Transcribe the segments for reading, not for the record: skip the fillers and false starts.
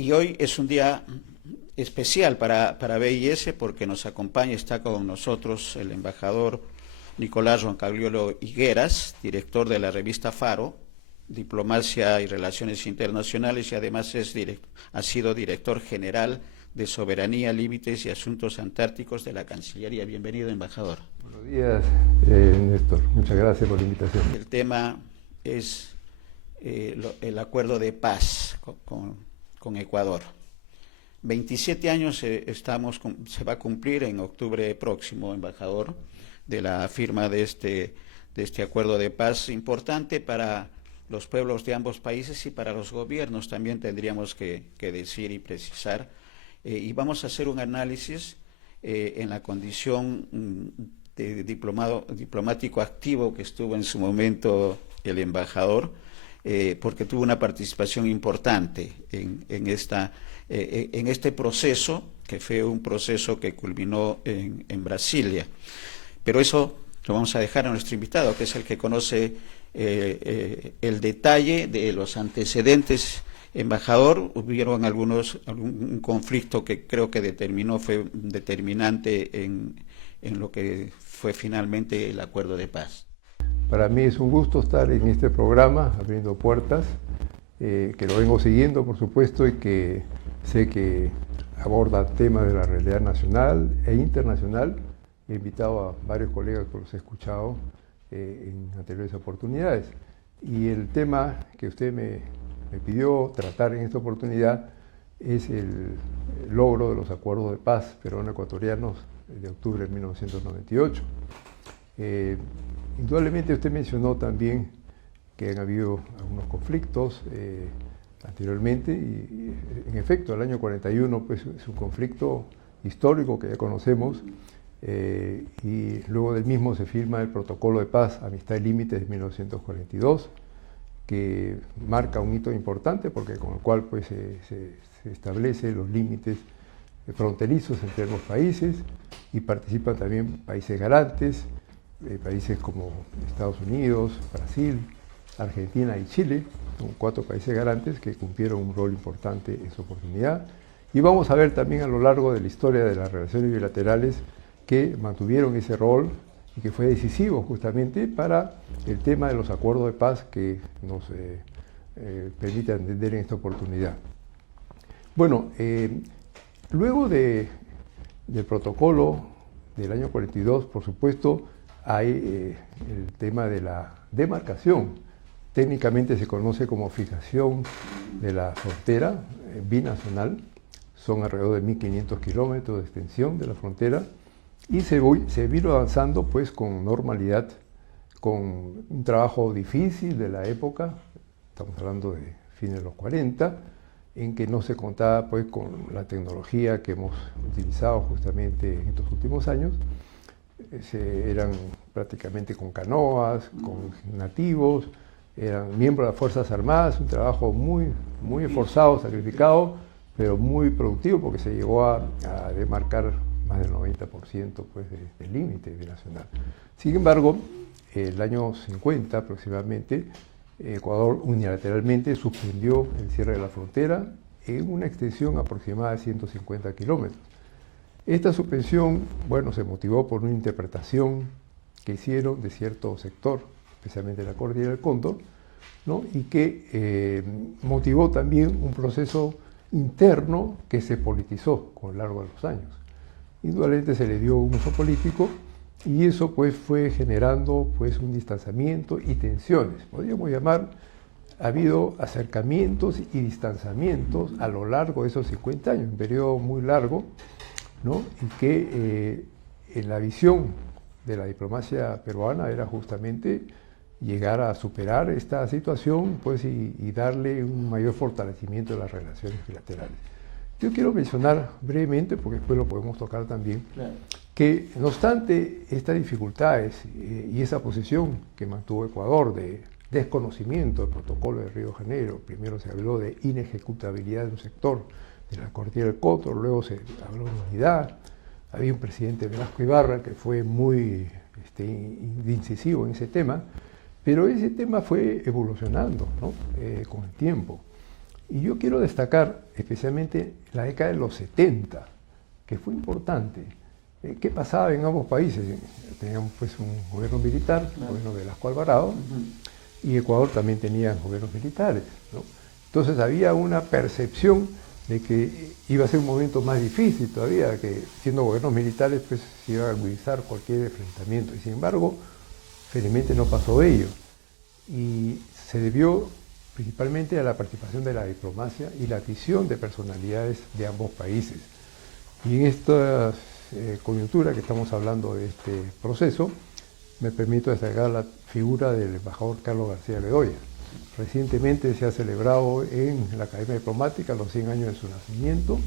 Y hoy es un día especial para BIS porque nos acompaña, está con nosotros el embajador Nicolás Roncagliolo Higueras, director de la revista Faro, Diplomacia y Relaciones Internacionales, y además ha sido director general de Soberanía, Límites y Asuntos Antárticos de la Cancillería. Bienvenido, embajador. Buenos días, Néstor. Muchas gracias por la invitación. El tema es el acuerdo de paz con Ecuador. 27 años se va a cumplir en octubre próximo, embajador, de la firma de este acuerdo de paz importante para los pueblos de ambos países y para los gobiernos, también tendríamos que decir y precisar. Y vamos a hacer un análisis en la condición de diplomático activo que estuvo en su momento el embajador, porque tuvo una participación importante en este proceso, que fue un proceso que culminó en Brasilia. Pero eso lo vamos a dejar a nuestro invitado, que es el que conoce el detalle de los antecedentes. Embajador, hubieron algún conflicto que creo que fue determinante en lo que fue finalmente el acuerdo de paz. Para mí es un gusto estar en este programa, abriendo puertas, que lo vengo siguiendo, por supuesto, y que sé que aborda temas de la realidad nacional e internacional. He invitado a varios colegas que los he escuchado en anteriores oportunidades. Y el tema que usted me pidió tratar en esta oportunidad es el logro de los acuerdos de paz peruano-ecuatorianos de octubre de 1998. Indudablemente usted mencionó también que han habido algunos conflictos anteriormente y en efecto el año 41 pues, es un conflicto histórico que ya conocemos y luego del mismo se firma el Protocolo de Paz, Amistad y Límites de 1942, que marca un hito importante porque con el cual pues, se establecen los límites fronterizos entre ambos países y participan también países garantes, países como Estados Unidos, Brasil, Argentina y Chile, son 4 países garantes que cumplieron un rol importante en su oportunidad. Y vamos a ver también a lo largo de la historia de las relaciones bilaterales que mantuvieron ese rol y que fue decisivo justamente para el tema de los acuerdos de paz que nos permite entender en esta oportunidad. Bueno, luego del protocolo del año 42, por supuesto, hay el tema de la demarcación. Técnicamente se conoce como fijación de la frontera binacional. Son alrededor de 1.500 kilómetros de extensión de la frontera y se vino avanzando pues con normalidad, con un trabajo difícil de la época, estamos hablando de fines de los 40, en que no se contaba pues con la tecnología que hemos utilizado justamente en estos últimos años. Eran prácticamente con canoas, con nativos, eran miembros de las Fuerzas Armadas, un trabajo muy esforzado, sacrificado, pero muy productivo porque se llegó a demarcar más del 90% pues, del límite binacional. Sin embargo, el año 50 aproximadamente, Ecuador unilateralmente suspendió el cierre de la frontera en una extensión aproximada de 150 kilómetros. Esta suspensión, bueno, se motivó por una interpretación que hicieron de cierto sector, especialmente la Cordillera del Cóndor, ¿no? Y que motivó también un proceso interno que se politizó con lo largo de los años. Indudablemente se le dio un uso político y eso pues fue generando pues un distanciamiento y tensiones. Podríamos llamar, ha habido acercamientos y distanciamientos a lo largo de esos 50 años, un periodo muy largo, ¿no? Y que en la visión de la diplomacia peruana era justamente llegar a superar esta situación pues, y darle un mayor fortalecimiento de las relaciones bilaterales. Yo quiero mencionar brevemente, porque después lo podemos tocar también, claro, que no obstante estas dificultades y esa posición que mantuvo Ecuador de desconocimiento del protocolo de Río de Janeiro, primero se habló de inejecutabilidad de un sector de la Cordillera del Cóndor, luego se habló de unidad, había un presidente Velasco Ibarra que fue muy incisivo en ese tema, pero ese tema fue evolucionando, ¿no? Con el tiempo. Y yo quiero destacar especialmente la década de los 70, que fue importante. ¿Qué pasaba en ambos países? Teníamos pues un gobierno militar, el gobierno de Velasco Alvarado, y Ecuador también tenía gobiernos militares, ¿no? Entonces había una percepción de que iba a ser un momento más difícil todavía, que siendo gobiernos militares pues se iba a agudizar cualquier enfrentamiento. Y sin embargo, felizmente no pasó ello. Y se debió principalmente a la participación de la diplomacia y la visión de personalidades de ambos países. Y en esta coyuntura que estamos hablando de este proceso, me permito destacar la figura del embajador Carlos García Bedoya. Recientemente se ha celebrado en la Academia Diplomática los 100 años de su nacimiento,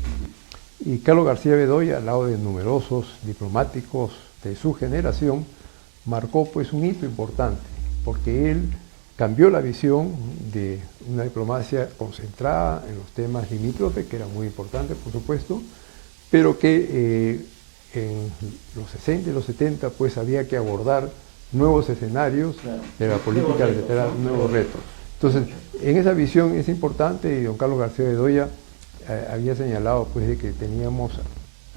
y Carlos García Bedoya, al lado de numerosos diplomáticos de su generación, marcó pues un hito importante, porque él cambió la visión de una diplomacia concentrada en los temas limítrofes, que eran muy importantes por supuesto, pero que en los 60 y los 70 pues había que abordar nuevos escenarios de la política bilateral, nuevos retos. Entonces, en esa visión es importante, y don Carlos García Bedoya había señalado pues de que teníamos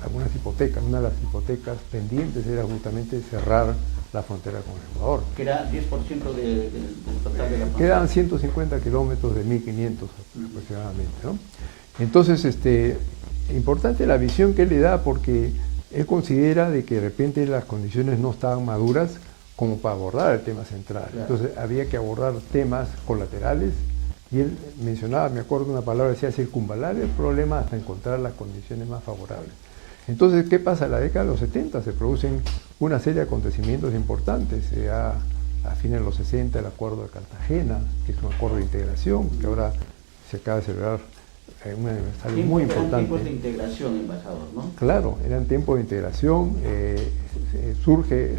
algunas hipotecas. Una de las hipotecas pendientes era justamente cerrar la frontera con Ecuador. Que era 10% del total de la frontera. Quedaban 150 kilómetros de 1500 aproximadamente, ¿no? Entonces, importante la visión que él le da, porque él considera de que de repente las condiciones no estaban maduras como para abordar el tema central. Claro. Entonces había que abordar temas colaterales, y él mencionaba, me acuerdo una palabra, decía circunvalar el problema hasta encontrar las condiciones más favorables. Entonces, ¿qué pasa? En la década de los 70 se producen una serie de acontecimientos importantes. Se da a fines de los 60 el Acuerdo de Cartagena, que es un acuerdo de integración, que ahora se acaba de celebrar un aniversario muy importante. Eran tiempos de integración, embajador, ¿no? Claro, eran tiempos de integración. Surge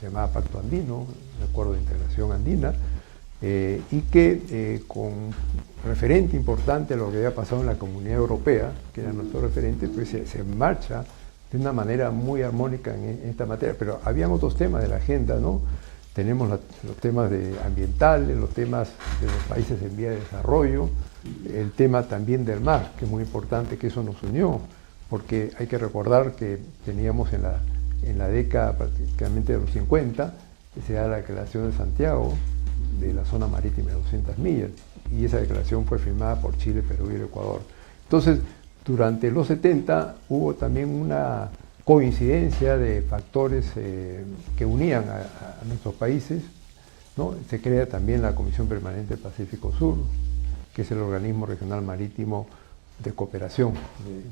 se llamaba Pacto Andino, el Acuerdo de Integración Andina, y que con referente importante a lo que había pasado en la Comunidad Europea, que era nuestro referente, pues se marcha de una manera muy armónica en esta materia. Pero habían otros temas de la agenda, ¿no? Tenemos los temas ambientales, los temas de los países en vía de desarrollo, el tema también del mar, que es muy importante, que eso nos unió, porque hay que recordar que teníamos en la década prácticamente de los 50, se da la declaración de Santiago de la zona marítima de 200 millas, y esa declaración fue firmada por Chile, Perú y el Ecuador. Entonces, durante los 70 hubo también una coincidencia de factores que unían a nuestros países, ¿no? Se crea también la Comisión Permanente Pacífico Sur, que es el organismo regional marítimo de cooperación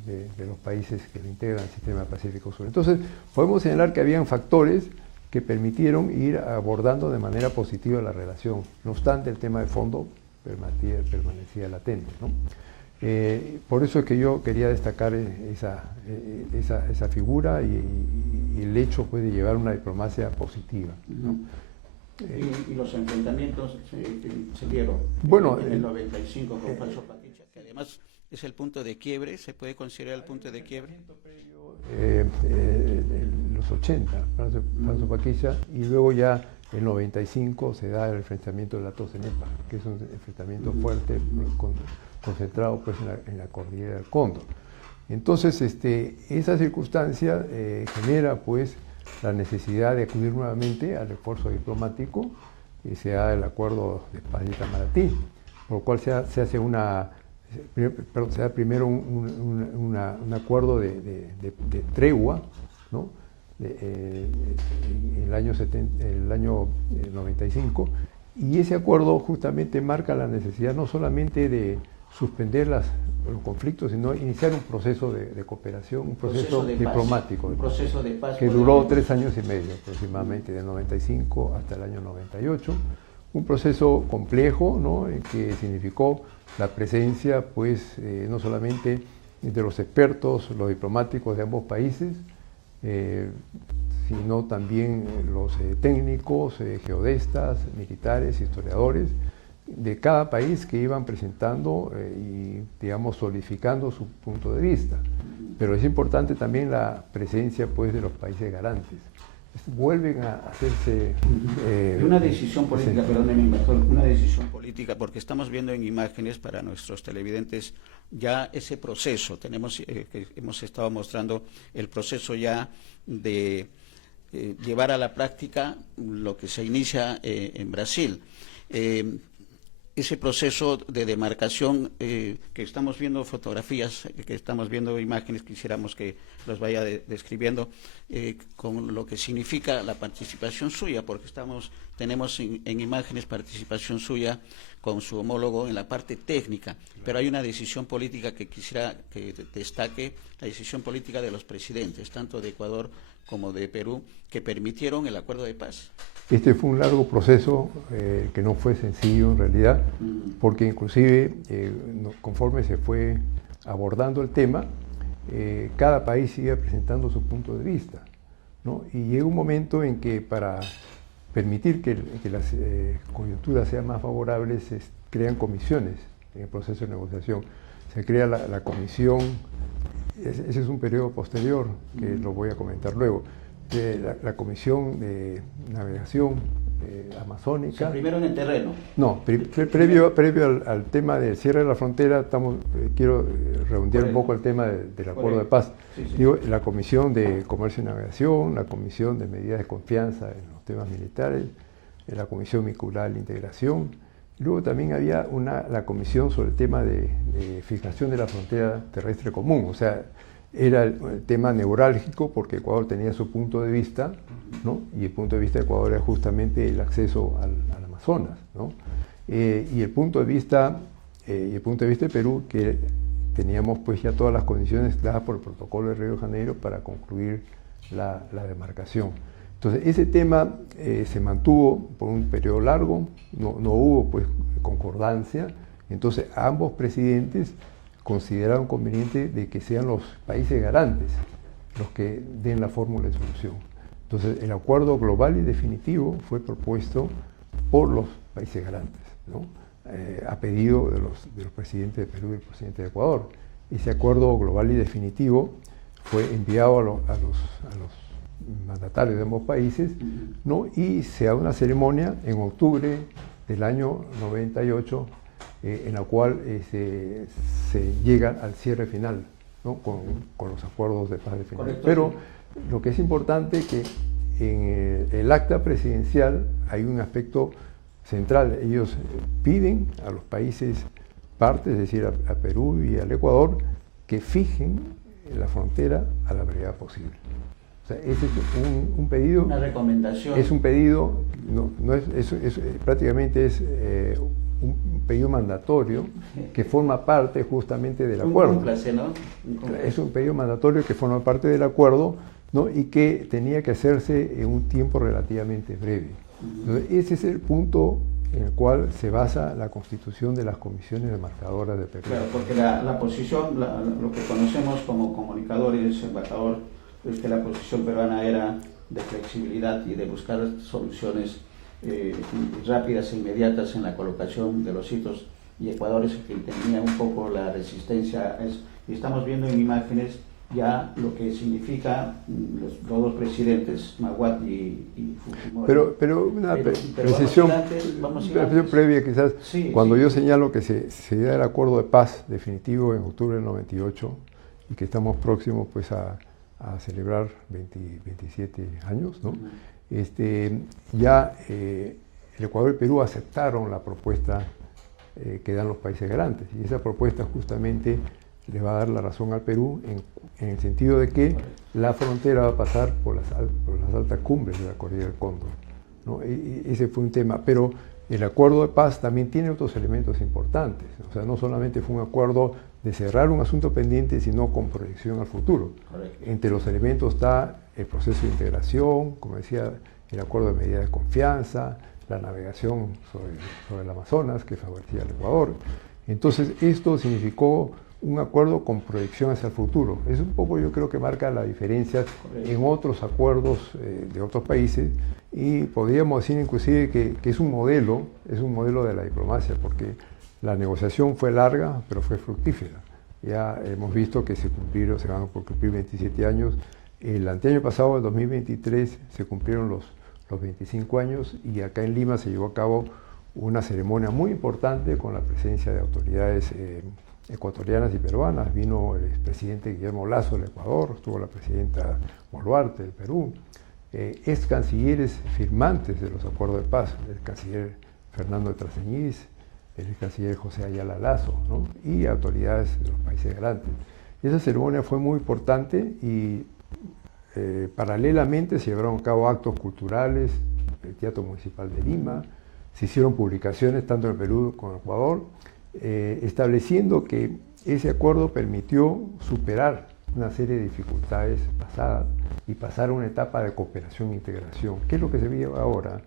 de los países que lo integran al sistema Pacífico Sur. Entonces, podemos señalar que habían factores que permitieron ir abordando de manera positiva la relación. No obstante, el tema de fondo permanecía latente, ¿no? Por eso es que yo quería destacar esa figura y el hecho pues, de llevar una diplomacia positiva, ¿no? Y los enfrentamientos se dieron en el 95 con Falso Paquicha, que además es el punto de quiebre, ¿se puede considerar el punto de quiebre? Los 80, Falso Paquicha, y luego ya en 95 se da el enfrentamiento de la Tocenepa, que es un enfrentamiento fuerte, concentrado pues en la cordillera del Cóndor. Entonces, esa circunstancia genera pues la necesidad de acudir nuevamente al esfuerzo diplomático, y se da el acuerdo de paz de Itamaraty, por lo cual se hace se da primero un acuerdo de tregua, ¿no? En el año 95, y ese acuerdo justamente marca la necesidad no solamente de suspender los conflictos, sino iniciar un proceso de cooperación, un proceso diplomático, un proceso de paz que duró 3 años y medio aproximadamente, del 95 hasta el año 98, un proceso complejo, ¿no? Que significó la presencia pues no solamente de los expertos, los diplomáticos de ambos países, sino también los técnicos, geodestas, militares, historiadores de cada país, que iban presentando y, digamos, solidificando su punto de vista. Pero es importante también la presencia pues, de los países garantes. vuelven a hacerse... una decisión política, perdóneme, inventor, una decisión política, porque estamos viendo en imágenes para nuestros televidentes ya ese proceso. Hemos estado mostrando el proceso ya de llevar a la práctica lo que se inicia en Brasil. Ese proceso de demarcación, que estamos viendo fotografías, que estamos viendo imágenes, quisiéramos que los vaya describiendo con lo que significa la participación suya, porque tenemos en imágenes participación suya con su homólogo en la parte técnica, pero hay una decisión política que quisiera que destaque, la decisión política de los presidentes, tanto de Ecuador como de Perú, que permitieron el acuerdo de paz. Este fue un largo proceso que no fue sencillo en realidad, porque inclusive conforme se fue abordando el tema, cada país iba presentando su punto de vista, ¿no? Y llega un momento en que para permitir que las coyunturas sean más favorables, se crean comisiones en el proceso de negociación. Se crea la comisión, ese es un periodo posterior que lo voy a comentar luego, la comisión de navegación amazónica. O sea, primero en el terreno. No, previo al tema del cierre de la frontera, quiero redondear un poco el tema del acuerdo de paz. Sí, sí. Digo, la comisión de comercio y navegación, la comisión de medidas de confianza en los temas militares, la comisión vinculada a la integración. Luego también había la comisión sobre el tema de fijación de la frontera terrestre común, o sea, era el tema neurálgico porque Ecuador tenía su punto de vista, ¿no? Y el punto de vista de Ecuador era justamente el acceso al Amazonas, ¿no? Y el punto de vista de Perú, que teníamos pues ya todas las condiciones dadas por el protocolo de Río de Janeiro para concluir la demarcación. Entonces ese tema se mantuvo por un periodo largo, no hubo pues concordancia, entonces ambos presidentes consideraron conveniente de que sean los países garantes los que den la fórmula de solución. Entonces el acuerdo global y definitivo fue propuesto por los países garantes, ¿no? A pedido de los presidentes de Perú y el presidente de Ecuador. Ese acuerdo global y definitivo fue enviado a los mandatarios de ambos países, ¿no? Y se da una ceremonia en octubre del año 98 en la cual se llega al cierre final, ¿no? con los acuerdos de paz definitivos. Correcto. Pero lo que es importante es que en el acta presidencial hay un aspecto central. Ellos piden a los países partes, es decir, a Perú y al Ecuador, que fijen la frontera a la brevedad posible. O sea, ese es un pedido. Una recomendación. Es un pedido, prácticamente es un pedido mandatorio que forma parte justamente del acuerdo. ¿No? Es un pedido mandatorio que forma parte del acuerdo, ¿no? Y que tenía que hacerse en un tiempo relativamente breve. Entonces, ese es el punto en el cual se basa la constitución de las comisiones demarcadoras de Perú. Claro, porque la posición, lo que conocemos como comunicadores, embajador, es que la posición peruana era de flexibilidad y de buscar soluciones rápidas e inmediatas en la colocación de los hitos, y Ecuador es el que tenía un poco la resistencia. Y estamos viendo en imágenes ya lo que significa los dos presidentes, Maguad y Fujimori. Pero una precisión previa quizás, sí, cuando sí. Yo señalo que se da el acuerdo de paz definitivo en octubre del 98 y que estamos próximos pues a celebrar 27 años, ¿no? Ya el Ecuador y Perú aceptaron la propuesta que dan los países garantes, y esa propuesta justamente le va a dar la razón al Perú en el sentido de que la frontera va a pasar por las altas cumbres de la cordillera del Cóndor, ¿no? Ese fue un tema, pero el acuerdo de paz también tiene otros elementos importantes. O sea, no solamente fue un acuerdo de cerrar un asunto pendiente, sino con proyección al futuro. Correcto. Entre los elementos está el proceso de integración, como decía, el acuerdo de medidas de confianza, la navegación sobre el Amazonas, que favorecía al Ecuador. Entonces, esto significó un acuerdo con proyección hacia el futuro. Es un poco, yo creo que marca la diferencia en otros acuerdos de otros países, y podríamos decir inclusive que es un modelo de la diplomacia, porque la negociación fue larga, pero fue fructífera. Ya hemos visto que se van a cumplir 27 años El anteaño pasado, el 2023, se cumplieron los 25 años y acá en Lima se llevó a cabo una ceremonia muy importante con la presencia de autoridades ecuatorianas y peruanas. Vino el expresidente Guillermo Lasso del Ecuador, estuvo la presidenta Boluarte del Perú, ex cancilleres firmantes de los acuerdos de paz, el canciller Fernando de Traseñiz, el canciller José Ayala Lasso, ¿no? Y autoridades de los países grandes. Esa ceremonia fue muy importante y paralelamente se llevaron a cabo actos culturales, el Teatro Municipal de Lima, se hicieron publicaciones tanto en Perú como en Ecuador, estableciendo que ese acuerdo permitió superar una serie de dificultades pasadas y pasar a una etapa de cooperación e integración. ¿Qué es lo que se vive ahora?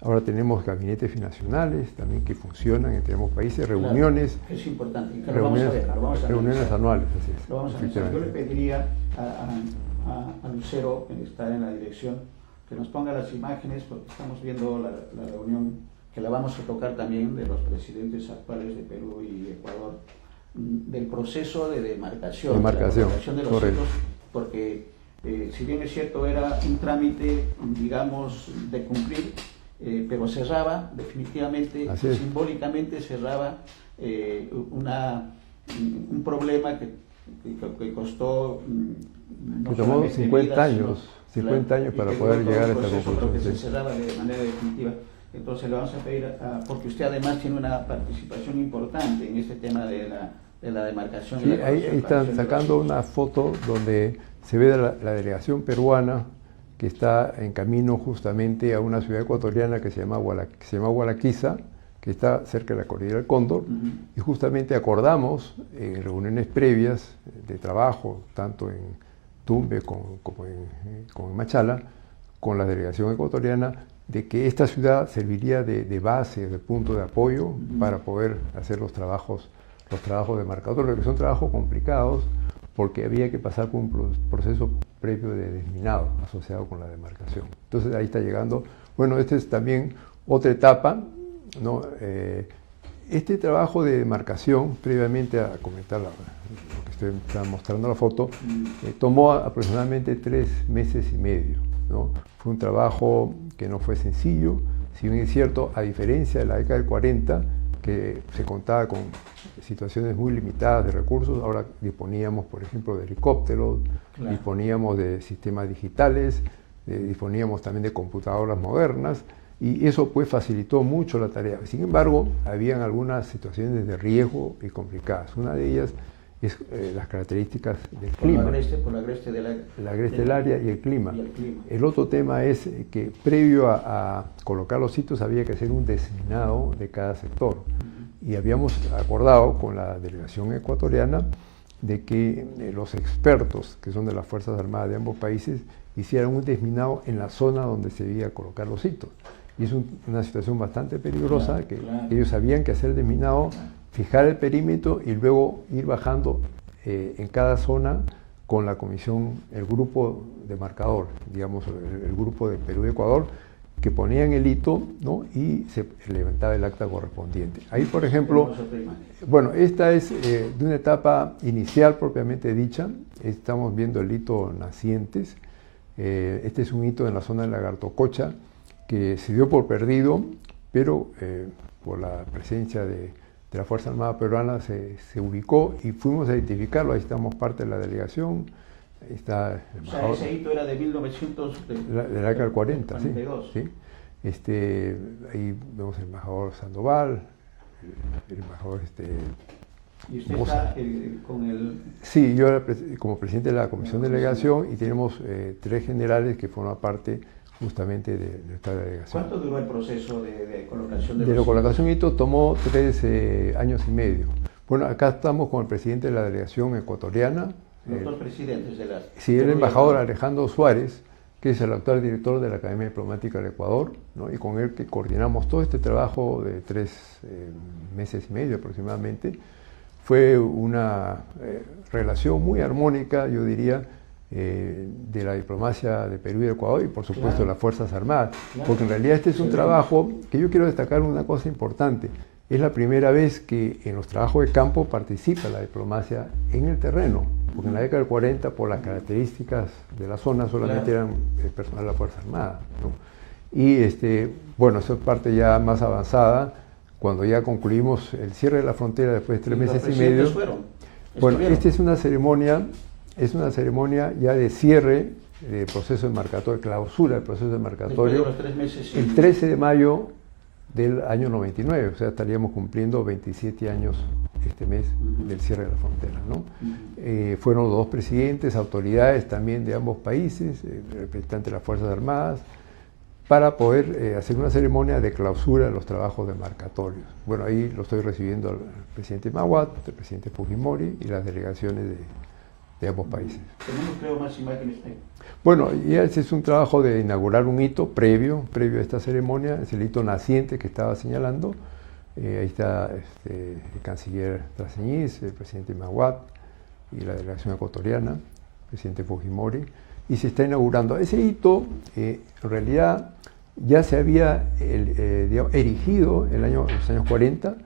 Ahora tenemos gabinetes binacionales también que funcionan entre ambos países, reuniones. Claro, es importante. Y reuniones anuales. Así es, lo vamos a analizar. Yo le pediría a Lucero, que está en la dirección, que nos ponga las imágenes, porque estamos viendo la reunión, que la vamos a tocar también, de los presidentes actuales de Perú y Ecuador, del proceso de demarcación de los sitios, porque si bien es cierto era un trámite, digamos, de cumplir, pero cerraba definitivamente, simbólicamente cerraba un problema que costó que tomó 50 años, 50 años para poder llegar a esta conclusión. Pero que se cerraba de manera definitiva. Entonces le vamos a pedir, porque usted además tiene una participación importante en este tema de la demarcación. Sí, ahí están sacando una foto donde se ve la delegación peruana que está en camino justamente a una ciudad ecuatoriana que se llama Gualaquiza, que está cerca de la cordillera del Cóndor, y justamente acordamos en reuniones previas de trabajo, tanto en Tumbe como en Machala, con la delegación ecuatoriana, de que esta ciudad serviría de base, de punto de apoyo para poder hacer los trabajos demarcatorios, que son trabajos complicados, porque había que pasar por un proceso previo de desminado asociado con la demarcación. Entonces ahí está llegando. Bueno, esta es también otra etapa, ¿no? Este trabajo de demarcación, previamente a comentar lo que está mostrando la foto, tomó aproximadamente 3 meses y medio, ¿no? Fue un trabajo que no fue sencillo, si bien es cierto, a diferencia de la década del 40, que se contaba con situaciones muy limitadas de recursos, ahora disponíamos, por ejemplo, de helicópteros, claro, disponíamos de sistemas digitales, disponíamos también de computadoras modernas, y eso pues facilitó mucho la tarea. Sin embargo, habían algunas situaciones de riesgo y complicadas. Una de ellas es las características del clima. Por la agreste del área y el clima. El otro tema es que previo a colocar los sitios había que hacer un desminado de cada sector. Y habíamos acordado con la delegación ecuatoriana de que los expertos, que son de las Fuerzas Armadas de ambos países, hicieran un desminado en la zona donde se debía colocar los sitios. Y es una situación bastante peligrosa, que ellos sabían que hacer desminado, fijar el perímetro y luego ir bajando en cada zona con la comisión, el grupo de marcador, digamos, el grupo de Perú y Ecuador, que ponían el hito, ¿no? Y se levantaba el acta correspondiente. Ahí, por ejemplo, bueno, esta es de una etapa inicial propiamente dicha. Estamos viendo el hito Nacientes. Este es un hito en la zona de Lagartococha que se dio por perdido, pero por la presencia de la Fuerza Armada Peruana se ubicó y fuimos a identificarlo. Ahí estamos parte de la delegación. Ahí está el embajador. O sea, ese hito era de 1900... de la década del 40, 42. ¿sí? Ahí vemos el embajador Sandoval, el embajador... ¿Y usted está con el...? Sí, yo era como presidente de la comisión de delegación y tenemos 3 generales que forman parte justamente de esta delegación. ¿Cuánto duró el proceso de colocación de los hitos? La colocación de hito tomó 3 años y medio. Bueno, acá estamos con el presidente de la delegación ecuatoriana. Los 2 presidentes de la... Sí, el embajador Alejandro Suárez, que es el actual director de la Academia Diplomática del Ecuador, ¿no? Y con él que coordinamos todo este trabajo de 3 meses y medio aproximadamente. Fue una relación muy armónica, yo diría, de la diplomacia de Perú y de Ecuador y por supuesto claro, de las Fuerzas Armadas, claro, porque en realidad este es un trabajo que yo quiero destacar una cosa importante. es la primera vez que en los trabajos de campo participa la diplomacia en el terreno, porque en la década del 40, por las características de la zona, solamente eran personal de la Fuerza Armada, ¿no? Y bueno, esa es parte ya más avanzada, cuando ya concluimos el cierre de la frontera después de 3 meses y medio. Bueno, esta es una ceremonia ya de cierre del proceso demarcatorio, clausura del proceso demarcatorio, el 13 de mayo del año 99, o sea, estaríamos cumpliendo 27 años este mes del cierre de la frontera, ¿no? Fueron 2 presidentes, autoridades también de ambos países, representantes de las Fuerzas Armadas, para poder hacer una ceremonia de clausura de los trabajos demarcatorios. Bueno, ahí lo estoy recibiendo al presidente Maguad, al presidente Fujimori y las delegaciones de ambos países. Tenemos, creo, más imágenes ahí. Bueno, y ese es un trabajo de inaugurar un hito previo a esta ceremonia, es el hito naciente que estaba señalando. Ahí está el canciller Traseñiz, el presidente Maguad y la delegación ecuatoriana, el presidente Fujimori, y se está inaugurando. Ese hito, en realidad, ya se había erigido en los años 40,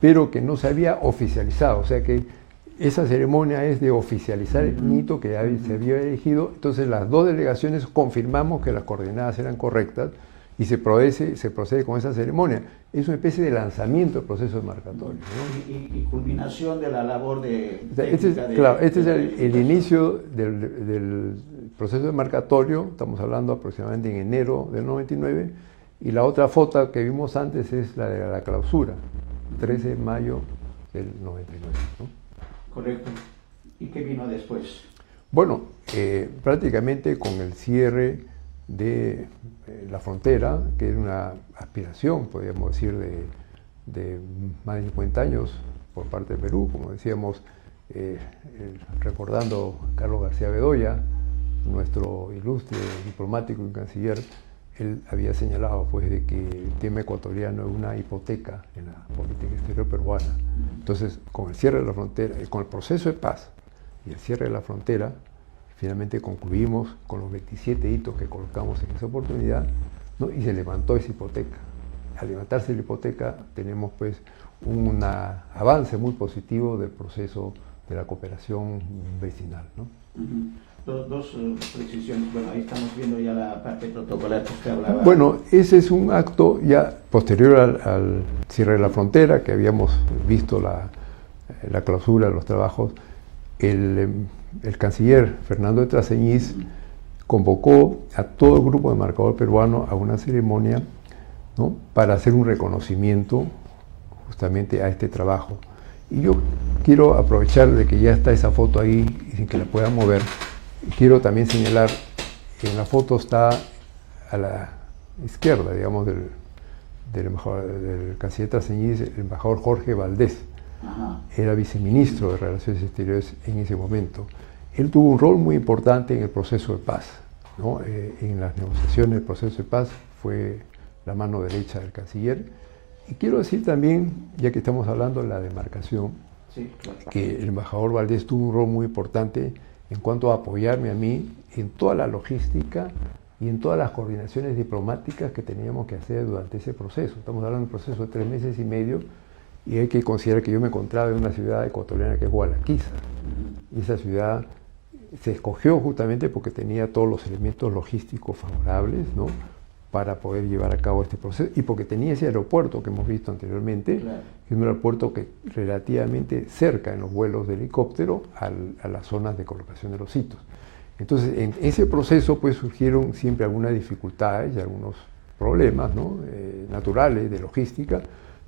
pero que no se había oficializado, o sea que esa ceremonia es de oficializar el hito que ya se había erigido. Entonces las 2 delegaciones confirmamos que las coordenadas eran correctas y se procede con esa ceremonia. Es una especie de lanzamiento del proceso demarcatorio, ¿no? Y culminación de la labor de... Este es el inicio del proceso demarcatorio, estamos hablando aproximadamente en enero del 99, y la otra foto que vimos antes es la de la clausura, 13 de mayo del 99, ¿no? Correcto. ¿Y qué vino después? Bueno, prácticamente con el cierre de la frontera, que era una aspiración, podríamos decir, de más de 50 años por parte de Perú, como decíamos, recordando a Carlos García Bedoya, nuestro ilustre diplomático y canciller, él había señalado pues de que el tema ecuatoriano es una hipoteca en la política exterior peruana. Entonces, con el cierre de la frontera, con el proceso de paz y el cierre de la frontera, finalmente concluimos con los 27 hitos que colocamos en esa oportunidad, ¿no? Y se levantó esa hipoteca. Al levantarse la hipoteca tenemos pues un avance muy positivo del proceso de la cooperación vecinal, ¿no? Dos precisiones. Bueno, ahí estamos viendo ya la parte protocolar que usted hablaba. Bueno, ese es un acto ya posterior al cierre de la frontera, que habíamos visto la clausura de los trabajos. El canciller Fernando de Traseñiz convocó a todo el grupo de marcador peruano a una ceremonia, ¿no?, para hacer un reconocimiento justamente a este trabajo. Y yo quiero aprovechar de que ya está esa foto ahí y sin que la puedan mover. Quiero también señalar que en la foto está a la izquierda, digamos, del canciller Traseñiz, el embajador Jorge Valdés. Era viceministro de Relaciones Exteriores en ese momento. Él tuvo un rol muy importante en el proceso de paz, ¿no? En las negociaciones del proceso de paz fue la mano derecha del canciller. Y quiero decir también, ya que estamos hablando de la demarcación, sí, claro, que el embajador Valdés tuvo un rol muy importante en cuanto a apoyarme a mí en toda la logística y en todas las coordinaciones diplomáticas que teníamos que hacer durante ese proceso. Estamos hablando de un proceso de 3 meses y medio, y hay que considerar que yo me encontraba en una ciudad ecuatoriana que es Gualaquiza. Y esa ciudad se escogió justamente porque tenía todos los elementos logísticos favorables, ¿no?, para poder llevar a cabo este proceso, y porque tenía ese aeropuerto que hemos visto anteriormente, claro, que es un aeropuerto que relativamente cerca en los vuelos de helicóptero a las zonas de colocación de los hitos. Entonces, en ese proceso pues surgieron siempre algunas dificultades y algunos problemas, ¿no?, naturales de logística,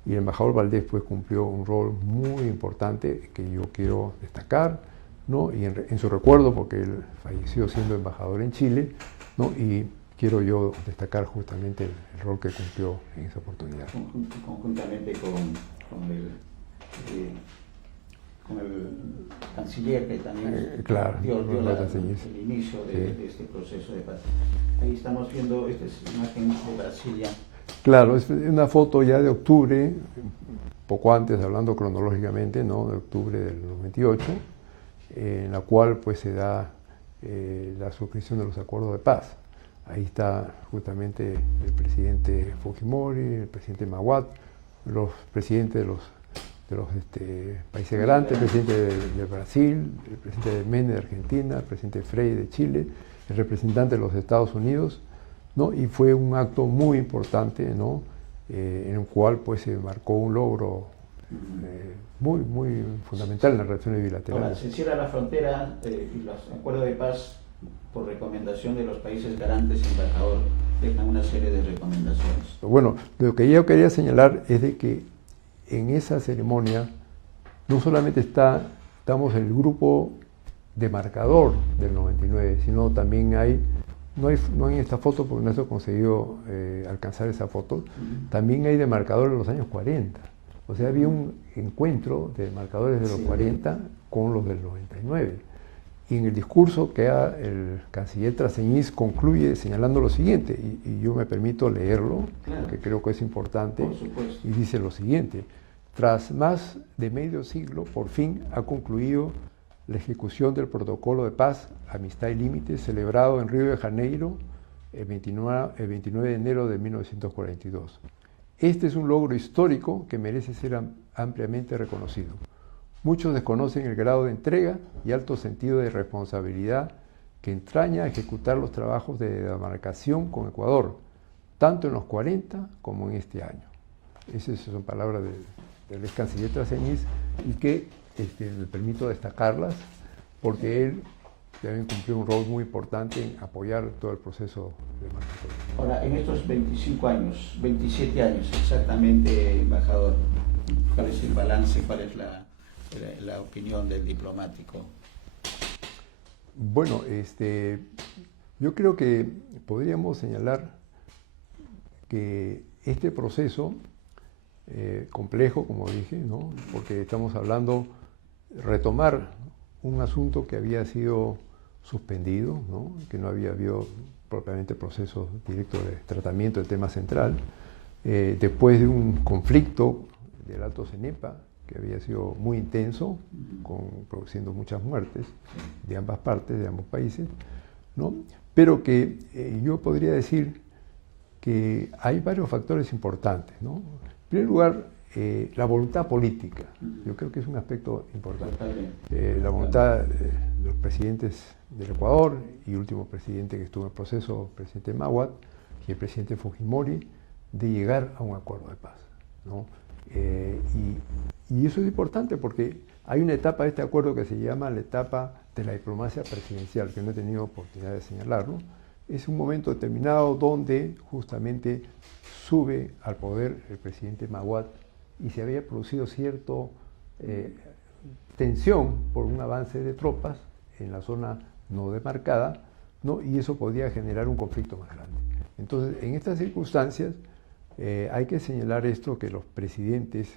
y el embajador Valdés pues cumplió un rol muy importante que yo quiero destacar, ¿no?, y en su recuerdo, porque él falleció siendo embajador en Chile, ¿no?, y quiero yo destacar justamente el rol que cumplió en esa oportunidad. Conjuntamente con el canciller, que también claro, dio el inicio de este proceso de paz. Ahí estamos viendo, esta es imagen de Brasilia. Claro, es una foto ya de octubre, poco antes, hablando cronológicamente, ¿no?, de octubre del 98, en la cual pues se da la suscripción de los acuerdos de paz. Ahí está justamente el presidente Fujimori, el presidente Maguad, los presidentes de los países grandes, el presidente de Brasil, el presidente de Menem de Argentina, el presidente Frei de Chile, el representante de los Estados Unidos, ¿no? Y fue un acto muy importante, ¿no? En el cual pues se marcó un logro muy, muy fundamental en las relaciones bilaterales. Ahora, se cierra la frontera y los acuerdos de paz por recomendación de los países garantes, embajador, dejan una serie de recomendaciones. Bueno, lo que yo quería señalar es de que en esa ceremonia no solamente estamos el grupo de marcador del 99, sino también no hay esta foto porque no se ha conseguido alcanzar esa foto, también hay de marcador de los años 40. O sea, había un encuentro de marcadores de los 40 con los del 99. Y en el discurso que el canciller Traseñiz concluye señalando lo siguiente, y yo me permito leerlo, porque creo que es importante, y dice lo siguiente: tras más de medio siglo, por fin ha concluido la ejecución del protocolo de paz, amistad y límites, celebrado en Río de Janeiro el 29 de enero de 1942. Este es un logro histórico que merece ser ampliamente reconocido. Muchos desconocen el grado de entrega y alto sentido de responsabilidad que entraña ejecutar los trabajos de demarcación con Ecuador, tanto en los 40 como en este año. Esas son palabras del ex canciller Traseñiz y que me permito destacarlas porque él también cumplió un rol muy importante en apoyar todo el proceso de demarcación. Ahora, en estos 25 años, 27 años exactamente, embajador, ¿cuál es el balance, cuál es la opinión del diplomático? Bueno, yo creo que podríamos señalar que este proceso complejo, como dije, ¿no? Porque estamos hablando de retomar un asunto que había sido suspendido, ¿no? Que no había habido propiamente proceso directo de tratamiento del tema central, después de un conflicto del Alto Cenepa, que había sido muy intenso, produciendo muchas muertes de ambas partes, de ambos países, ¿no? Pero que yo podría decir que hay varios factores importantes, ¿no? En primer lugar, la voluntad política. Yo creo que es un aspecto importante. La voluntad de los presidentes del Ecuador y el último presidente que estuvo en el proceso, el presidente Máhuat y el presidente Fujimori, de llegar a un acuerdo de paz, ¿no? Y eso es importante porque hay una etapa de este acuerdo que se llama la etapa de la diplomacia presidencial, que no he tenido oportunidad de señalarlo. Es un momento determinado donde justamente sube al poder el presidente Máhuat y se había producido cierta tensión por un avance de tropas en la zona no demarcada, ¿no? Y eso podía generar un conflicto más grande. Entonces, en estas circunstancias, hay que señalar esto, que los presidentes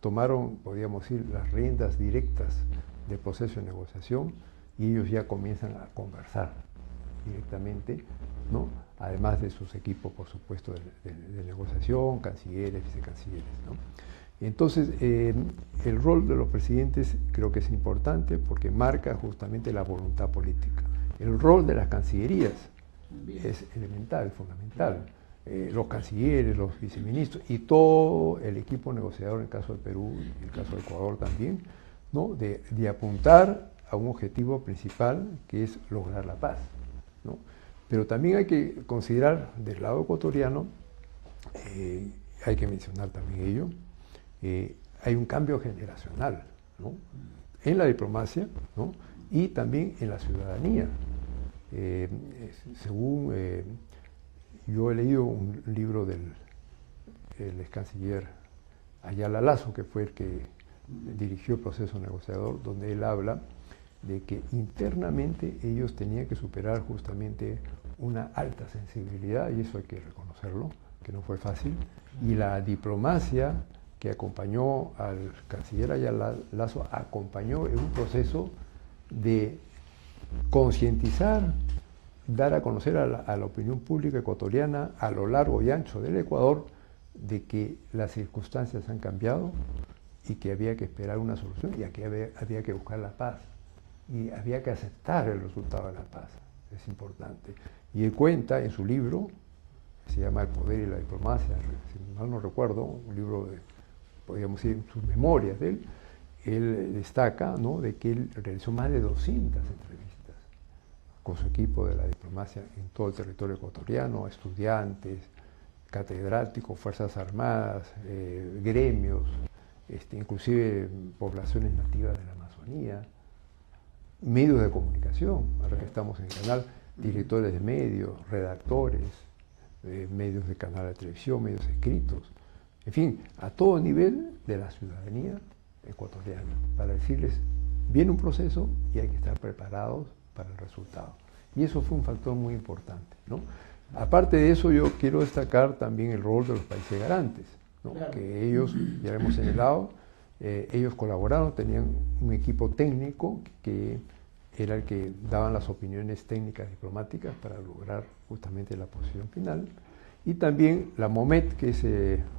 tomaron, podríamos decir, las riendas directas del proceso de negociación y ellos ya comienzan a conversar directamente, ¿no? Además de sus equipos, por supuesto, de negociación, cancilleres, vicecancilleres, ¿no? Entonces, el rol de los presidentes creo que es importante porque marca justamente la voluntad política. El rol de las cancillerías es elemental, fundamental. Los cancilleres, los viceministros y todo el equipo negociador en el caso de Perú y en el caso de Ecuador también, ¿no? de apuntar a un objetivo principal que es lograr la paz, ¿no? Pero también hay que considerar del lado ecuatoriano, hay que mencionar también ello, hay un cambio generacional, ¿no? En la diplomacia, ¿no? Y también en la ciudadanía. Según yo he leído un libro del ex canciller Ayala Lazo, que fue el que dirigió el proceso negociador, donde él habla de que internamente ellos tenían que superar justamente una alta sensibilidad, y eso hay que reconocerlo, que no fue fácil, y la diplomacia que acompañó al canciller Ayala Lazo acompañó en un proceso de concientizar, dar a conocer a la opinión pública ecuatoriana a lo largo y ancho del Ecuador de que las circunstancias han cambiado y que había que esperar una solución y que había que buscar la paz y había que aceptar el resultado de la paz. Es importante. Y él cuenta en su libro, se llama El poder y la diplomacia, si mal no recuerdo, un libro de podríamos decir, sus memorias de él destaca, ¿no?, de que él realizó más de 200 entrevistas con su equipo de la diplomacia en todo el territorio ecuatoriano, estudiantes, catedráticos, Fuerzas Armadas, gremios, inclusive poblaciones nativas de la Amazonía, medios de comunicación, ahora que estamos en el canal, directores de medios, redactores, medios de canal de televisión, medios escritos, en fin, a todo nivel de la ciudadanía ecuatoriana, para decirles, viene un proceso y hay que estar preparados para el resultado. Y eso fue un factor muy importante, ¿no? Aparte de eso, yo quiero destacar también el rol de los países garantes, ¿no? Claro. Que ellos, ya lo hemos señalado, ellos colaboraron, tenían un equipo técnico que era el que daban las opiniones técnicas diplomáticas para lograr justamente la posición final. Y también la MOMET, que es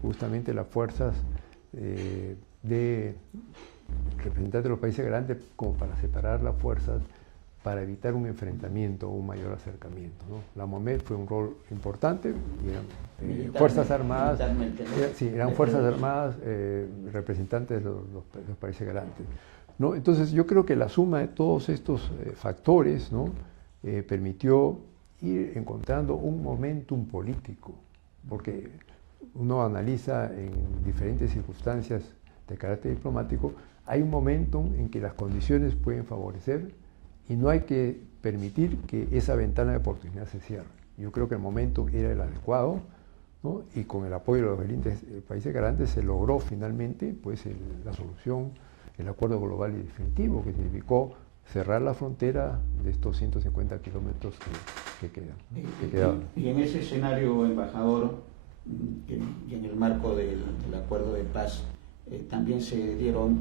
justamente las fuerzas de representantes de los países grandes, como para separar las fuerzas, para evitar un enfrentamiento o un mayor acercamiento, ¿no? La MOMET fue un rol importante, y eran Fuerzas Armadas, eran Fuerzas Armadas representantes de los países grandes, ¿no? Entonces yo creo que la suma de todos estos factores, ¿no?, permitió ir encontrando un momentum político, porque uno analiza en diferentes circunstancias de carácter diplomático, hay un momentum en que las condiciones pueden favorecer y no hay que permitir que esa ventana de oportunidad se cierre. Yo creo que el momento era el adecuado, ¿no? Y con el apoyo de los países garantes se logró finalmente pues, la solución, el acuerdo global y definitivo, que significó cerrar la frontera de estos 150 kilómetros que quedaban. Y en ese escenario, embajador, y en el marco del acuerdo de paz, también se dieron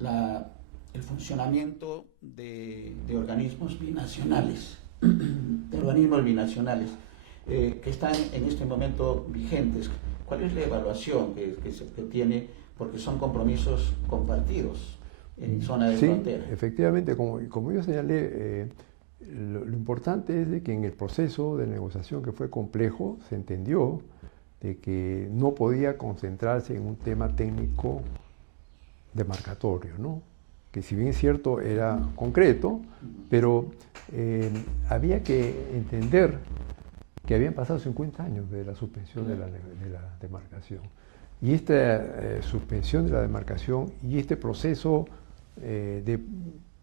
el funcionamiento de organismos binacionales, que están en este momento vigentes. ¿Cuál es la evaluación que se tiene? Porque son compromisos compartidos en zona de frontera. Efectivamente, como yo señalé, lo importante es de que en el proceso de negociación, que fue complejo, se entendió de que no podía concentrarse en un tema técnico demarcatorio, ¿no? Que si bien es cierto era concreto, pero había que entender que habían pasado 50 años de la suspensión de la demarcación. Y esta suspensión de la demarcación y este proceso de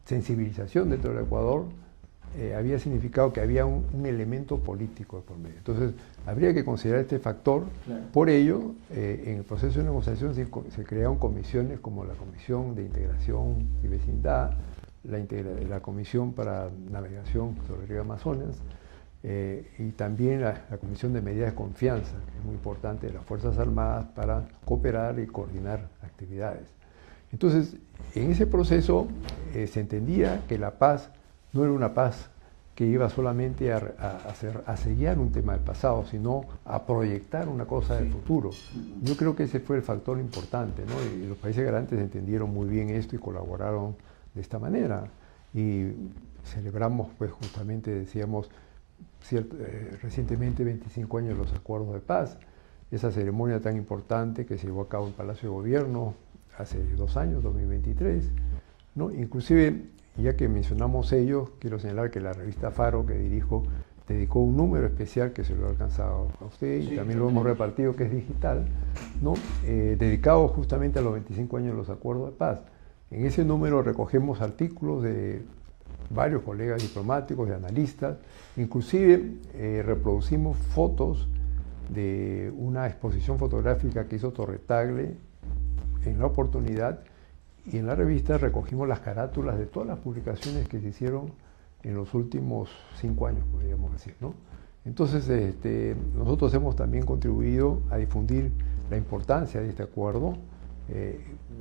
sensibilización dentro del Ecuador había significado que había un elemento político de por medio. Entonces, habría que considerar este factor. Claro. Por ello, en el proceso de negociación se crearon comisiones como la Comisión de Integración y Vecindad, la Comisión para Navegación sobre el Río Amazonas, y también la Comisión de Medidas de Confianza, que es muy importante, de las Fuerzas Armadas para cooperar y coordinar actividades. Entonces, en ese proceso se entendía que la paz no era una paz que iba solamente a sellar un tema del pasado, sino a proyectar una cosa del futuro. Yo creo que ese fue el factor importante, ¿no? Y los países garantes entendieron muy bien esto y colaboraron de esta manera. Y celebramos, pues justamente decíamos, recientemente 25 años de los acuerdos de paz, esa ceremonia tan importante que se llevó a cabo en Palacio de Gobierno hace 2 años, 2023, ¿no? Inclusive, ya que mencionamos ellos, quiero señalar que la revista Faro, que dirijo, dedicó un número especial que se lo ha alcanzado a usted y también lo hemos repartido, que es digital, ¿no? Dedicado justamente a los 25 años de los acuerdos de paz. En ese número recogemos artículos de varios colegas diplomáticos, de analistas, inclusive reproducimos fotos de una exposición fotográfica que hizo Torre Tagle en la oportunidad, y en la revista recogimos las carátulas de todas las publicaciones que se hicieron en los últimos 5 años, podríamos decir, ¿no? Entonces, nosotros hemos también contribuido a difundir la importancia de este acuerdo,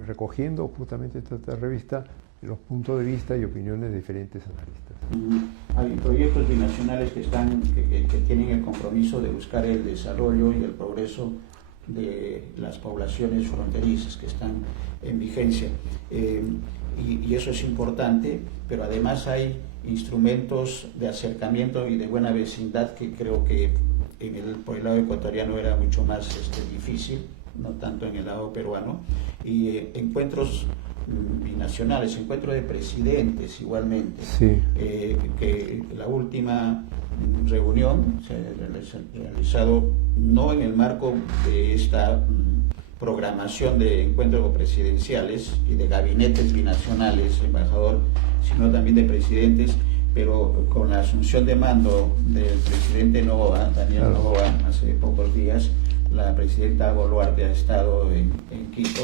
recogiendo justamente esta revista los puntos de vista y opiniones de diferentes analistas. Hay proyectos binacionales que tienen el compromiso de buscar el desarrollo y el progreso de las poblaciones fronterizas que están en vigencia, y eso es importante, pero además hay instrumentos de acercamiento y de buena vecindad que creo que por el lado ecuatoriano era mucho más difícil no tanto en el lado peruano, y encuentros binacionales, encuentro de presidentes igualmente, Sí. Que la última reunión se ha realizado no en el marco de esta programación de encuentros presidenciales y de gabinetes binacionales, embajador, sino también de presidentes, pero con la asunción de mando del presidente Noboa, Daniel Claro. Noboa, hace pocos días, la presidenta Boluarte ha estado en Quito,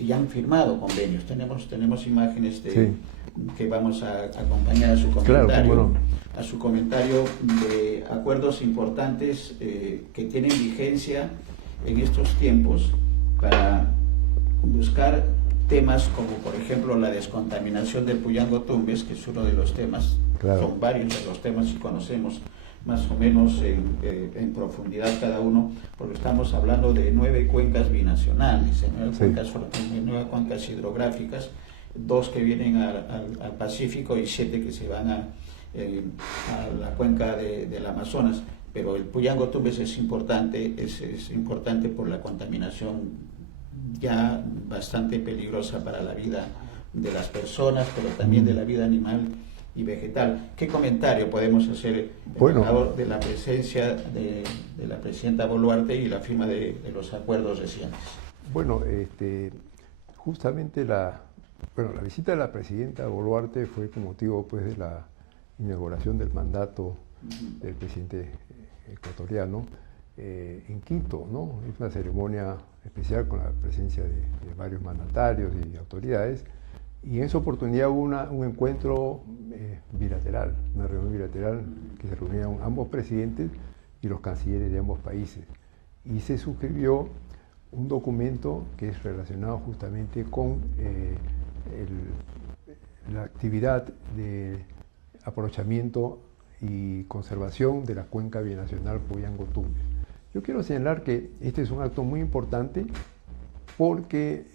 y han firmado convenios. Tenemos imágenes que vamos a acompañar a su comentario, Claro, cómo no. a su comentario de acuerdos importantes que tienen vigencia en estos tiempos para buscar temas como, por ejemplo, la descontaminación del Puyango Tumbes, que es uno de los temas. Claro. Son varios de los temas y conocemos más o menos en profundidad cada uno, porque estamos hablando de 9 cuencas binacionales, 9 cuencas hidrográficas, 2 que vienen al Pacífico y 7 que se van a la cuenca del Amazonas. Pero el Puyango Tumbes es importante por la contaminación ya bastante peligrosa para la vida de las personas, pero también de la vida animal y vegetal. ¿Qué comentario podemos hacer de la presencia de la presidenta Boluarte y la firma de los acuerdos recientes? Bueno, justamente la visita de la presidenta Boluarte fue con motivo pues de la inauguración del mandato del presidente ecuatoriano en Quito, ¿no? Es una ceremonia especial con la presencia de varios mandatarios y autoridades, y en esa oportunidad hubo un encuentro bilateral, una reunión bilateral que se reunieron ambos presidentes y los cancilleres de ambos países, y se suscribió un documento que es relacionado justamente con la actividad de aprovechamiento y conservación de la cuenca binacional Puyango Tumbes. Yo quiero señalar que este es un acto muy importante porque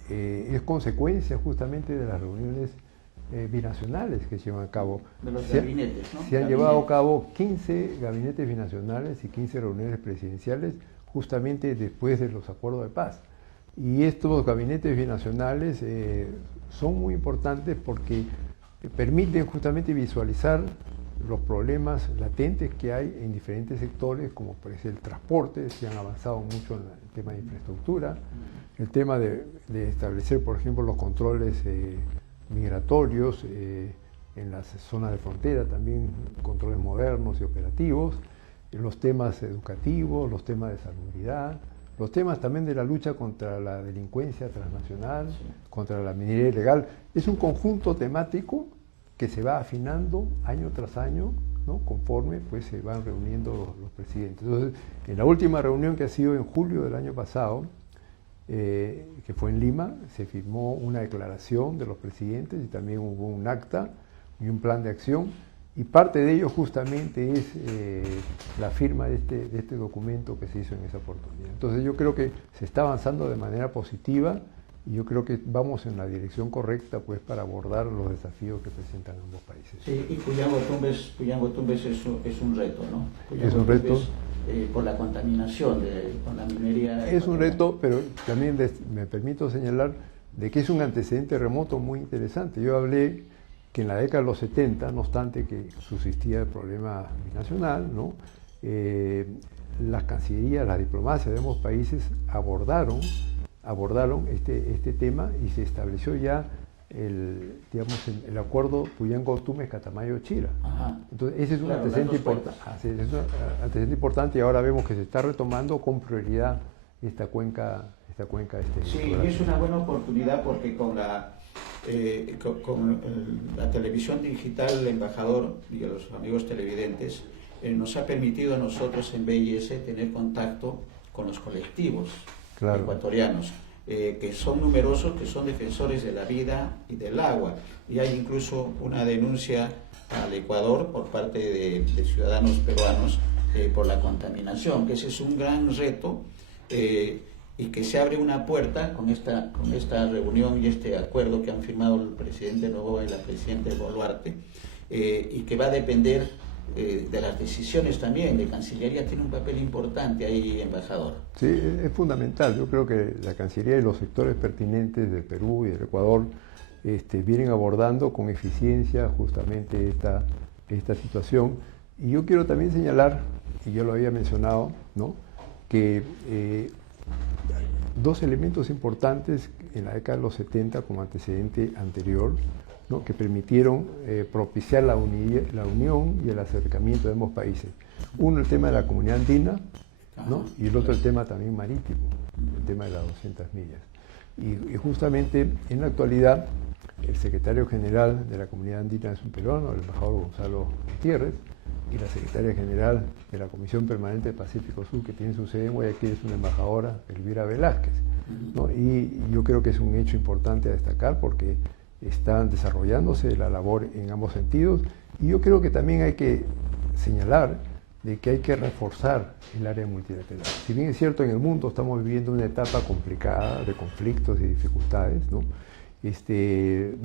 es consecuencia justamente de las reuniones binacionales que se llevan a cabo. De los gabinetes, ¿no? Se han llevado a cabo 15 gabinetes binacionales y 15 reuniones presidenciales justamente después de los acuerdos de paz. Y estos gabinetes binacionales son muy importantes porque permiten justamente visualizar los problemas latentes que hay en diferentes sectores, como por ejemplo el transporte. Se han avanzado mucho en el tema de infraestructura, el tema de establecer, por ejemplo, los controles migratorios en las zonas de frontera, también controles modernos y operativos, los temas educativos, los temas de salubridad, los temas también de la lucha contra la delincuencia transnacional, contra la minería ilegal. Es un conjunto temático que se va afinando año tras año, ¿no? Conforme pues se van reuniendo los presidentes. Entonces, en la última reunión, que ha sido en julio del año pasado, que fue en Lima, se firmó una declaración de los presidentes y también hubo un acta y un plan de acción, y parte de ello justamente es la firma de este documento que se hizo en esa oportunidad. Entonces yo creo que se está avanzando de manera positiva, y yo creo que vamos en la dirección correcta pues para abordar los desafíos que presentan ambos países. Sí, y Puyango Tumbes es un reto, ¿no? Es un reto. Por la contaminación con la minería. Es un reto, pero también me permito señalar de que es un antecedente remoto muy interesante. Yo hablé que en la década de los 70, no obstante que subsistía el problema binacional, ¿no? Las cancillerías, las diplomacias de ambos países abordaron este tema, y se estableció ya el acuerdo Puyango Tumbes Catamayo Chira. Entonces ese es un antecedente importante, y ahora vemos que se está retomando con prioridad esta cuenca. Sí, y es una buena oportunidad porque con la televisión digital, el embajador y a los amigos televidentes, nos ha permitido a nosotros en BIS tener contacto con los colectivos ecuatorianos, que son numerosos, que son defensores de la vida y del agua. Y hay incluso una denuncia al Ecuador por parte de ciudadanos peruanos por la contaminación, que ese es un gran reto, y que se abre una puerta con esta reunión y este acuerdo que han firmado el presidente Noboa y la presidenta Boluarte, y que va a depender de las decisiones también de Cancillería tiene un papel importante ahí, embajador. Sí, es fundamental. Yo creo que la Cancillería y los sectores pertinentes del Perú y del Ecuador vienen abordando con eficiencia justamente esta situación. Y yo quiero también señalar, y yo lo había mencionado, ¿no?, que dos elementos importantes en la década de los 70 como antecedente anterior, ¿no?, que permitieron propiciar la unión y el acercamiento de ambos países. Uno, el tema de la comunidad andina, ¿no?, y el otro, el tema también marítimo, el tema de las 200 millas. Y justamente en la actualidad, el secretario general de la comunidad andina es un peruano, el embajador Gonzalo Gutiérrez, y la secretaria general de la Comisión Permanente del Pacífico Sur, que tiene su sede en Guayaquil, es una embajadora, Elvira Velázquez, ¿no? Y yo creo que es un hecho importante a destacar porque están desarrollándose la labor en ambos sentidos, y yo creo que también hay que señalar de que hay que reforzar el área multilateral. Si bien es cierto, en el mundo estamos viviendo una etapa complicada de conflictos y dificultades, ¿no?,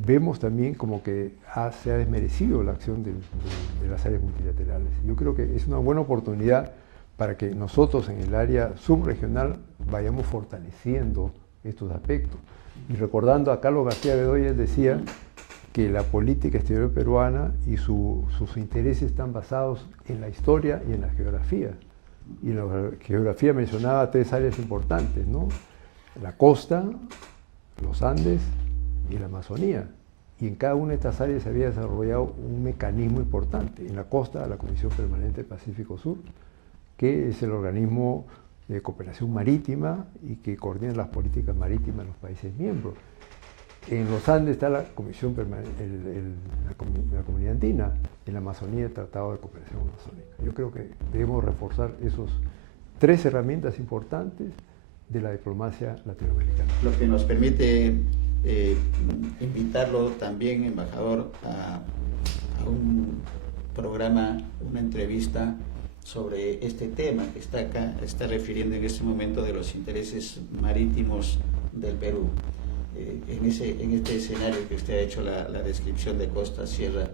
vemos también como que se ha desmerecido la acción de las áreas multilaterales. Yo creo que es una buena oportunidad para que nosotros en el área subregional vayamos fortaleciendo estos aspectos. Y recordando a Carlos García Bedoya, él decía que la política exterior peruana y sus intereses están basados en la historia y en la geografía. Y en la geografía mencionaba tres áreas importantes, ¿no?, la costa, los Andes y la Amazonía. Y en cada una de estas áreas se había desarrollado un mecanismo importante. En la costa, la Comisión Permanente Pacífico Sur, que es el organismo de cooperación marítima y que coordina las políticas marítimas de los países miembros. En los Andes está la Comisión la Comunidad Andina, en la Amazonía el Tratado de Cooperación Amazónica. Yo creo que debemos reforzar esas tres herramientas importantes de la diplomacia latinoamericana. Lo que nos permite invitarlo también, embajador, a un programa, una entrevista sobre este tema que está refiriendo en este momento de los intereses marítimos del Perú. En este escenario que usted ha hecho la descripción de costa, sierra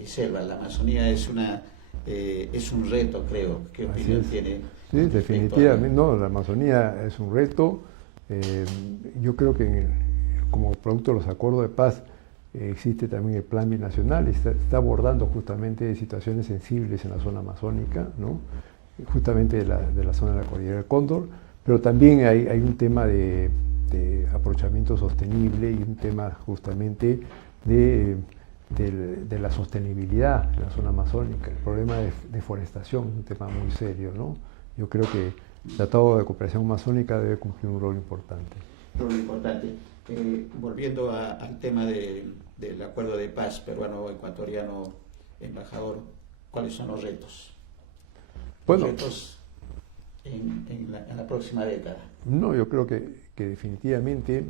y selva, la Amazonía es un reto, creo. ¿Qué opinión tiene? Sí, definitivamente, no, la Amazonía es un reto. Yo creo que como producto de los acuerdos de paz existe también el Plan Binacional, está abordando justamente situaciones sensibles en la zona amazónica, ¿no?, justamente de la zona de la Cordillera del Cóndor, pero también hay un tema de aprovechamiento sostenible y un tema justamente de la sostenibilidad en la zona amazónica. El problema de deforestación es un tema muy serio, ¿no? Yo creo que el Tratado de Cooperación Amazónica debe cumplir un rol importante. Volviendo al tema del acuerdo de paz peruano-ecuatoriano, embajador, ¿cuáles son los retos? Bueno, los retos en la próxima década. No, yo creo que definitivamente,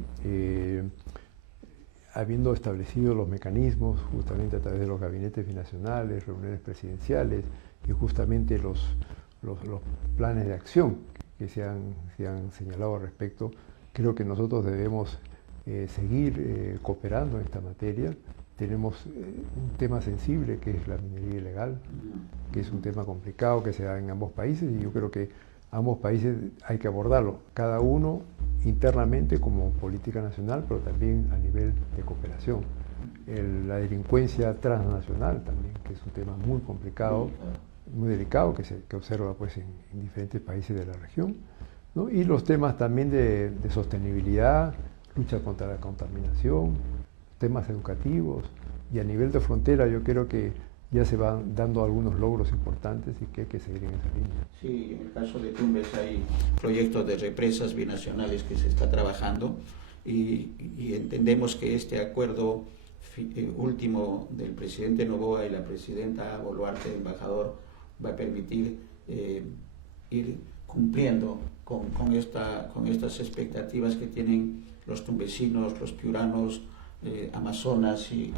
habiendo establecido los mecanismos justamente a través de los gabinetes binacionales, reuniones presidenciales y justamente los planes de acción que se han señalado al respecto, creo que nosotros debemos seguir cooperando en esta materia. Tenemos un tema sensible que es la minería ilegal, que es un tema complicado que se da en ambos países, y yo creo que ambos países hay que abordarlo, cada uno internamente como política nacional, pero también a nivel de cooperación. La delincuencia transnacional también, que es un tema muy complicado, muy delicado, que observa pues en diferentes países de la región, ¿no? Y los temas también de sostenibilidad, lucha contra la contaminación, temas educativos, y a nivel de frontera yo creo que ya se van dando algunos logros importantes y que hay que seguir en esa línea. Sí, en el caso de Tumbes hay proyectos de represas binacionales que se está trabajando y entendemos que este acuerdo último del presidente Noboa y la presidenta Boluarte, embajador, va a permitir ir cumpliendo con estas expectativas que tienen los tumbesinos, los piuranos, amazonas y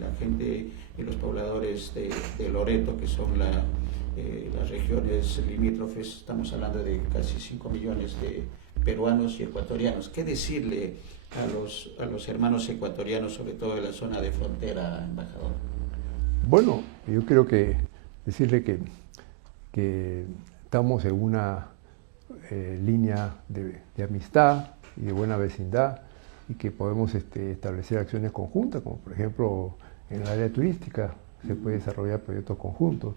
la gente y los pobladores de Loreto, que son las regiones limítrofes. Estamos hablando de casi 5 millones de peruanos y ecuatorianos. ¿Qué decirle a los hermanos ecuatorianos, sobre todo de la zona de frontera, embajador? Bueno, yo creo que decirle que estamos en una línea de amistad y de buena vecindad, y que podemos establecer acciones conjuntas, como por ejemplo en el área turística se puede desarrollar proyectos conjuntos.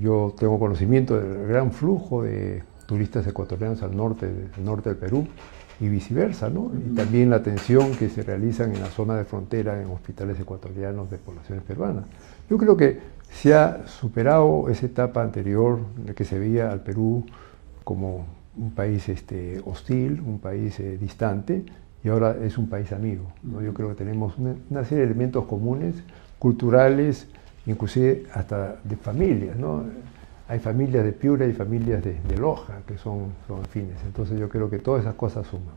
Yo tengo conocimiento del gran flujo de turistas ecuatorianos al norte del Perú y viceversa, ¿no? Y también la atención que se realizan en la zona de frontera en hospitales ecuatorianos de poblaciones peruanas. Yo creo que se ha superado esa etapa anterior de que se veía al Perú como un país hostil, un país distante, y ahora es un país amigo, ¿no? Yo creo que tenemos una serie de elementos comunes, culturales, inclusive hasta de familias, ¿no? Hay familias de Piura y familias de Loja que son afines, entonces yo creo que todas esas cosas suman.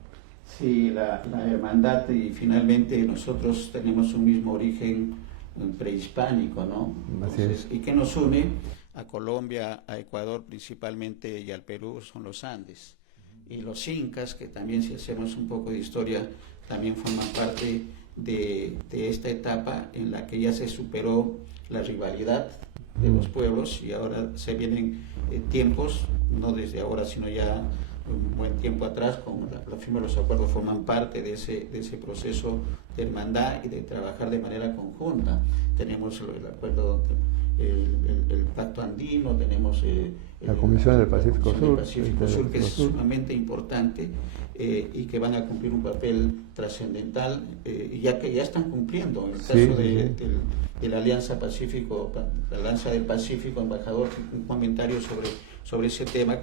Sí, la hermandad, y finalmente nosotros tenemos un mismo origen prehispánico, ¿no? Entonces, ¿y qué nos une a Colombia, a Ecuador principalmente y al Perú? Son los Andes. Y los incas, que también, si hacemos un poco de historia, también forman parte de esta etapa en la que ya se superó la rivalidad de los pueblos, y ahora se vienen tiempos, no desde ahora, sino ya un buen tiempo atrás, con la firma de los acuerdos, forman parte de ese proceso de hermandad y de trabajar de manera conjunta. Tenemos el acuerdo, el Pacto Andino, tenemos la Comisión del Pacífico Sur, que es sumamente importante, y que van a cumplir un papel trascendental, y ya que ya están cumpliendo. En el caso de la Alianza Pacífico, la Alianza del Pacífico, embajador, un comentario sobre ese tema,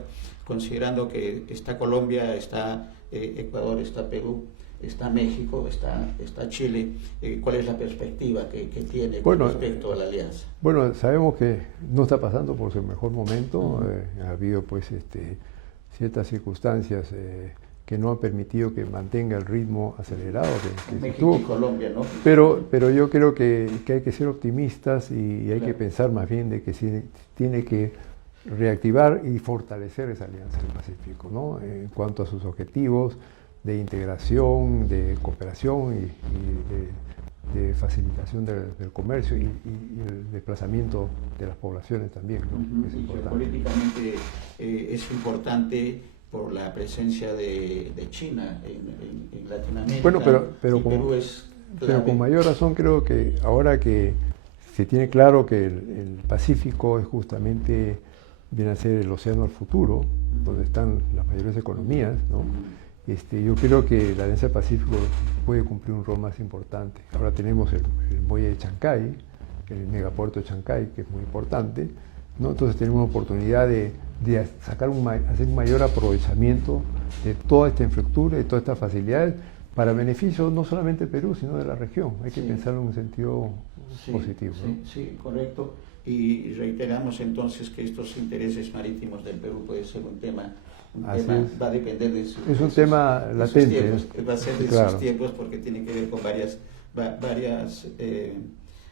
considerando que está Colombia, está Ecuador, está Perú, está México, está Chile. ¿Cuál es la perspectiva que tiene con respecto a la alianza? Bueno, sabemos que no está pasando por su mejor momento. Ha habido pues ciertas circunstancias que no han permitido que mantenga el ritmo acelerado que México y Colombia, ¿no? Pero yo creo que hay que ser optimistas y hay que pensar más bien de que se tiene que reactivar y fortalecer esa alianza del Pacífico, ¿no? En cuanto a sus objetivos de integración, de cooperación y de facilitación del comercio y el desplazamiento de las poblaciones también, ¿no? Es importante. Políticamente es importante por la presencia de China en Latinoamérica. Bueno, pero Perú es pero con mayor razón creo que ahora que se tiene claro que el Pacífico es justamente, viene a ser el océano del futuro, donde están las mayores economías, ¿no? Yo creo que la Alianza del Pacífico puede cumplir un rol más importante. Ahora tenemos el muelle de Chancay, el megapuerto de Chancay, que es muy importante, ¿no? Entonces tenemos una oportunidad de hacer un mayor aprovechamiento de toda esta infraestructura y todas estas facilidades para beneficio no solamente de Perú, sino de la región. Hay que pensarlo en un sentido positivo, ¿no? Sí, correcto. Y reiteramos entonces que estos intereses marítimos del Perú puede ser un tema va a depender de es un tema latente. Tiempos, va a ser de sus tiempos, porque tiene que ver con varias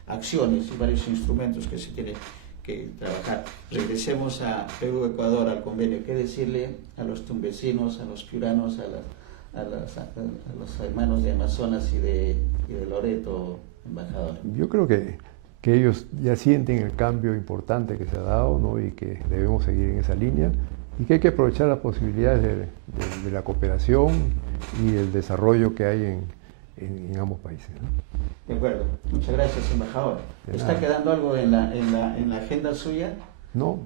acciones y varios instrumentos que se tienen que trabajar. Regresemos a Perú-Ecuador, al convenio. ¿Qué decirle a los tumbesinos, a los piuranos, a los hermanos de Amazonas y de Loreto, embajador? Yo creo que ellos ya sienten el cambio importante que se ha dado, ¿no? Y que debemos seguir en esa línea, y que hay que aprovechar las posibilidades de la cooperación y el desarrollo que hay en ambos países, ¿no? De acuerdo. Muchas gracias, embajador. ¿Está quedando algo en la agenda suya? No,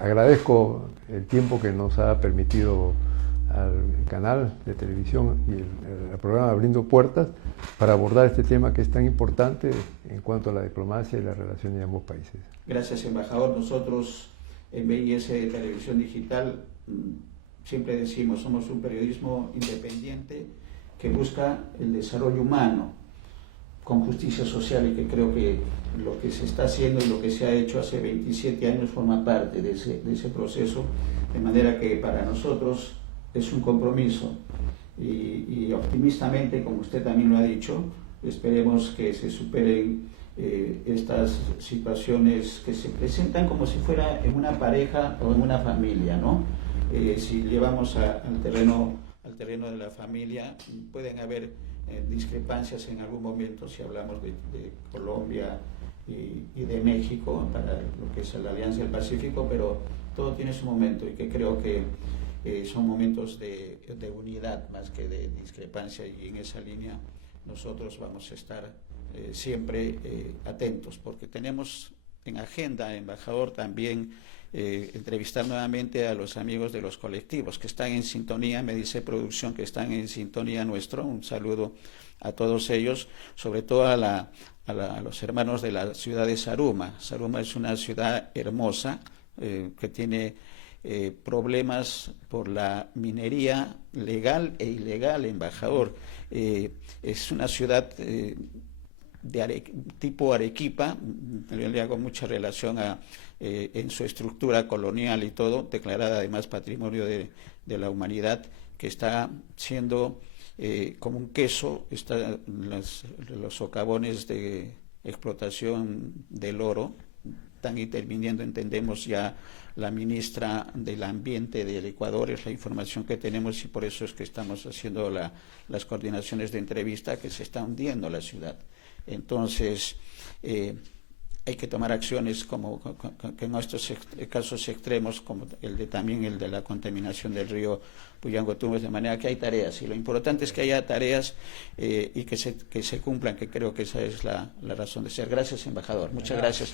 agradezco el tiempo que nos ha permitido al canal de televisión y el programa Abriendo Puertas para abordar este tema que es tan importante en cuanto a la diplomacia y la relación de ambos países. Gracias, embajador. Nosotros en BIS Televisión Digital siempre decimos, somos un periodismo independiente que busca el desarrollo humano con justicia social, y que creo que lo que se está haciendo y lo que se ha hecho hace 27 años forma parte de ese proceso, de manera que para nosotros es un compromiso, y optimistamente, como usted también lo ha dicho, esperemos que se superen estas situaciones que se presentan como si fuera en una pareja o en una familia, ¿no? Si llevamos al terreno de la familia, pueden haber discrepancias en algún momento. Si hablamos de Colombia, y de México para lo que es la Alianza del Pacífico, pero todo tiene su momento y que creo que son momentos de unidad más que de discrepancia, y en esa línea nosotros vamos a estar siempre atentos, porque tenemos en agenda, embajador, también entrevistar nuevamente a los amigos de los colectivos que están en sintonía. Me dice producción que están en sintonía nuestro. Un saludo a todos ellos, sobre todo a los hermanos de la ciudad de Zaruma. Zaruma es una ciudad hermosa que tiene problemas por la minería legal e ilegal, embajador. Es una ciudad tipo Arequipa. Le hago mucha relación en su estructura colonial y todo, declarada además Patrimonio de la Humanidad, que está siendo como un queso. Están los socavones de explotación del oro, están interviniendo, entendemos ya la ministra del Ambiente del Ecuador, es la información que tenemos, y por eso es que estamos haciendo las coordinaciones de entrevista, que se está hundiendo la ciudad. Entonces, hay que tomar acciones como que en estos casos extremos, como también el de la contaminación del río Puyango-Tumbes, de manera que hay tareas, y lo importante es que haya tareas y que se cumplan, que creo que esa es la razón de ser. Gracias, embajador. Muchas gracias.